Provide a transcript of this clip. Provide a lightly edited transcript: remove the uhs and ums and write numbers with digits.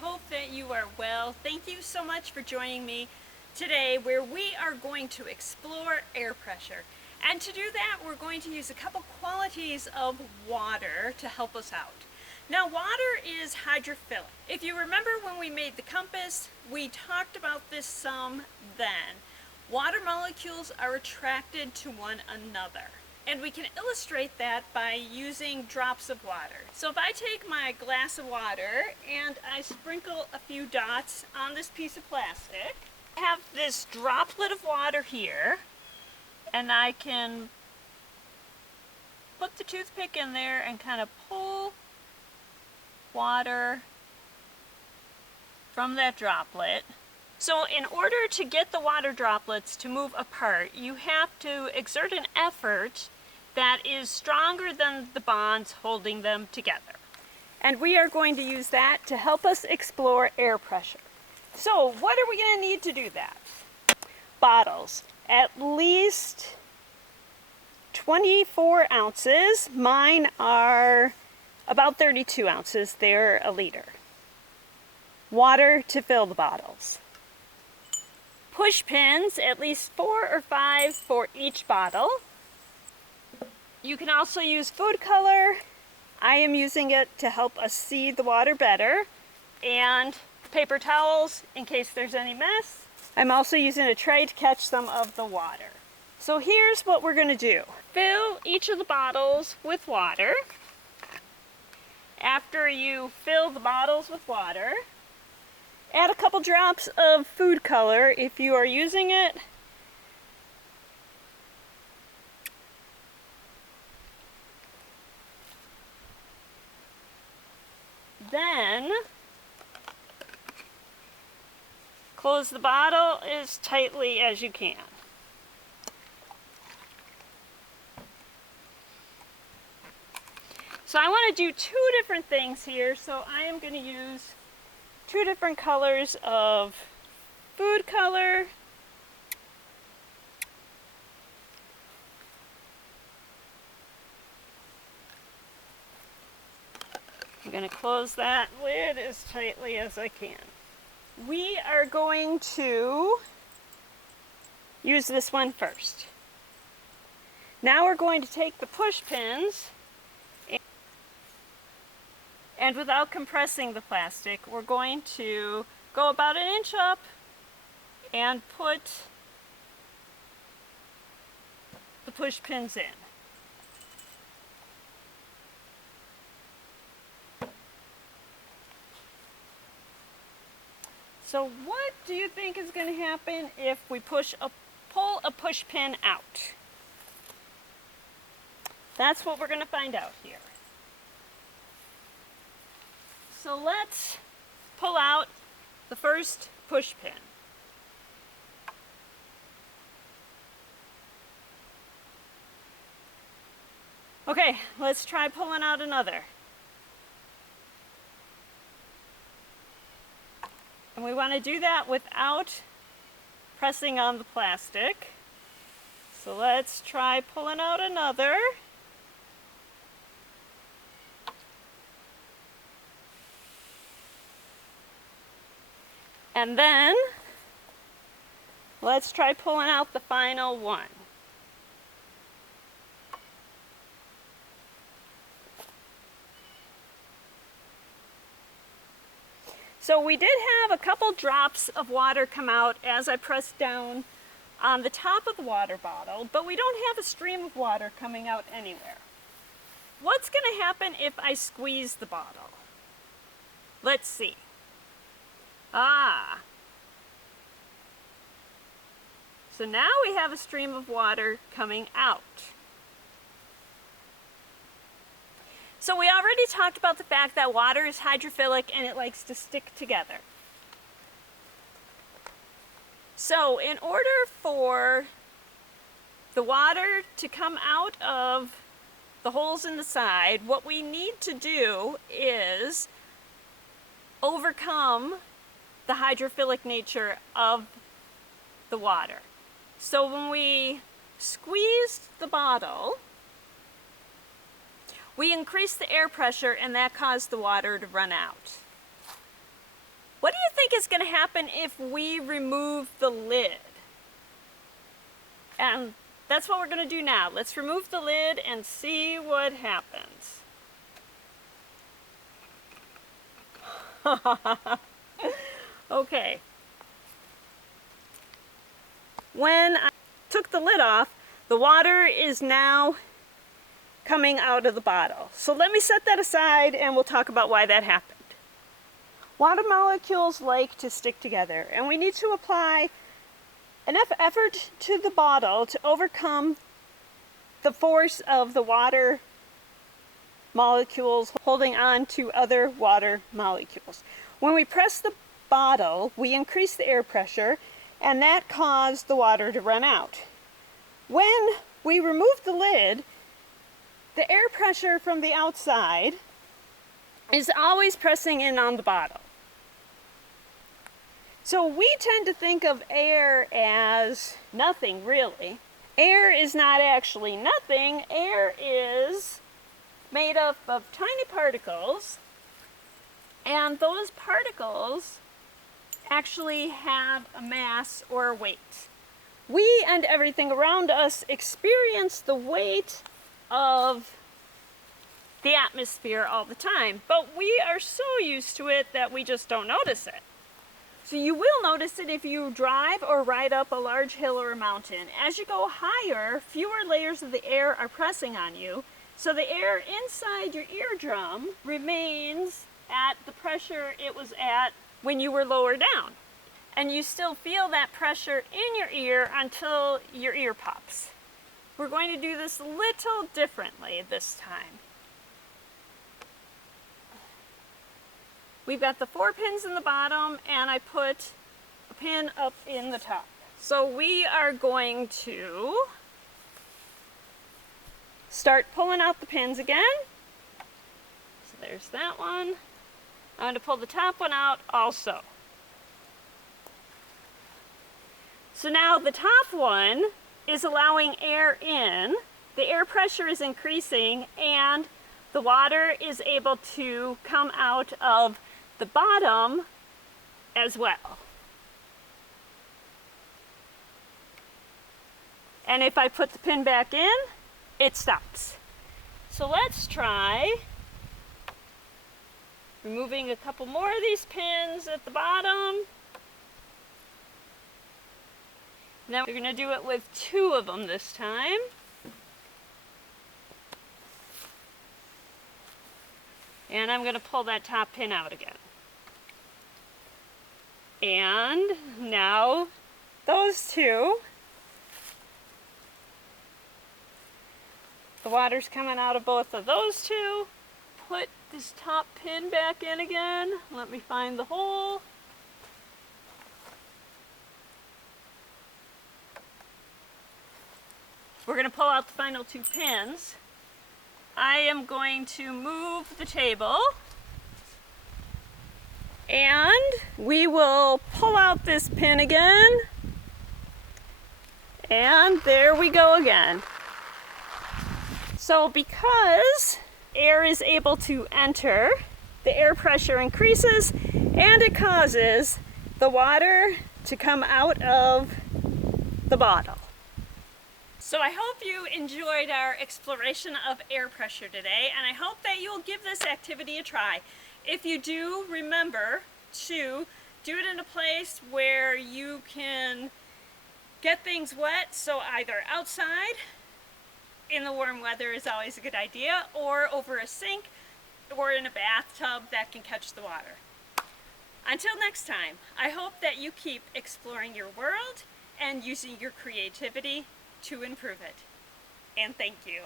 hope that you are well. Thank you so much for joining me today where we are going to explore air pressure. And to do that, we're going to use a couple qualities of water to help us out. Now, water is hydrophilic. If you remember when we made the compass, we talked about this some then. Water molecules are attracted to one another. And we can illustrate that by using drops of water. So if I take my glass of water and I sprinkle a few dots on this piece of plastic, I have this droplet of water here, and I can put the toothpick in there and kind of pull water from that droplet. So in order to get the water droplets to move apart, you have to exert an effort that is stronger than the bonds holding them together. And we are going to use that to help us explore air pressure. So what are we going to need to do that? Bottles, at least 24 ounces. Mine are about 32 ounces. They're a liter. Water to fill the bottles. Push pins, at least 4 or 5 for each bottle. You can also use food color. I am using it to help us see the water better. And paper towels in case there's any mess. I'm also using a tray to catch some of the water. So here's what we're going to do. Fill each of the bottles with water. After you fill the bottles with water, add a couple drops of food color if you are using it. Then close the bottle as tightly as you can. So I want to do 2 different things here, so I am going to use 2 different colors of food color. I'm going to close that lid as tightly as I can. We are going to use this one first. Now we're going to take the push pins and without compressing the plastic, we're going to go about 1 inch up and put the push pins in. So what do you think is going to happen if we pull a push pin out? That's what we're going to find out here. So let's pull out the first push pin. Okay, let's try pulling out another. And we want to do that without pressing on the plastic. So let's try pulling out another. And then let's try pulling out the final one. So we did have a couple drops of water come out as I pressed down on the top of the water bottle, but we don't have a stream of water coming out anywhere. What's going to happen if I squeeze the bottle? Let's see. So now we have a stream of water coming out. So we already talked about the fact that water is hydrophilic and it likes to stick together. So in order for the water to come out of the holes in the side, what we need to do is overcome the hydrophilic nature of the water. So when we squeezed the bottle, we increased the air pressure and that caused the water to run out. What do you think is going to happen if we remove the lid? And that's what we're going to do now. Let's remove the lid and see what happens. Okay. When I took the lid off, the water is now coming out of the bottle. So let me set that aside and we'll talk about why that happened. Water molecules like to stick together, and we need to apply enough effort to the bottle to overcome the force of the water molecules holding on to other water molecules. When we press the bottle, we increase the air pressure, and that caused the water to run out. When we remove the lid, the air pressure from the outside is always pressing in on the bottle. So we tend to think of air as nothing, really. Air is not actually nothing. Air is made up of tiny particles, and those particles actually have a mass or a weight. We and everything around us experience the weight of the atmosphere all the time, but we are so used to it that we just don't notice it. So you will notice it if you drive or ride up a large hill or a mountain. As you go higher, fewer layers of the air are pressing on you, so the air inside your eardrum remains at the pressure it was at when you were lower down. And you still feel that pressure in your ear until your ear pops. We're going to do this a little differently this time. We've got the 4 pins in the bottom, and I put a pin up in the top. So we are going to start pulling out the pins again. So there's that one. I'm going to pull the top one out also. So now the top one is allowing air in, the air pressure is increasing, and the water is able to come out of the bottom as well. And if I put the pin back in, it stops. So let's try removing a couple more of these pins at the bottom. Now we're going to do it with 2 of them this time. And I'm going to pull that top pin out again. And now those 2. The water's coming out of both of those 2. Put this top pin back in again. Let me find the hole. We're going to pull out the final 2 pins. I am going to move the table, and we will pull out this pin again, and there we go again. So because air is able to enter, the air pressure increases, and it causes the water to come out of the bottle. So I hope you enjoyed our exploration of air pressure today, and I hope that you'll give this activity a try. If you do, remember to do it in a place where you can get things wet, so either outside in the warm weather is always a good idea, or over a sink, or in a bathtub that can catch the water. Until next time, I hope that you keep exploring your world and using your creativity to improve it. And thank you.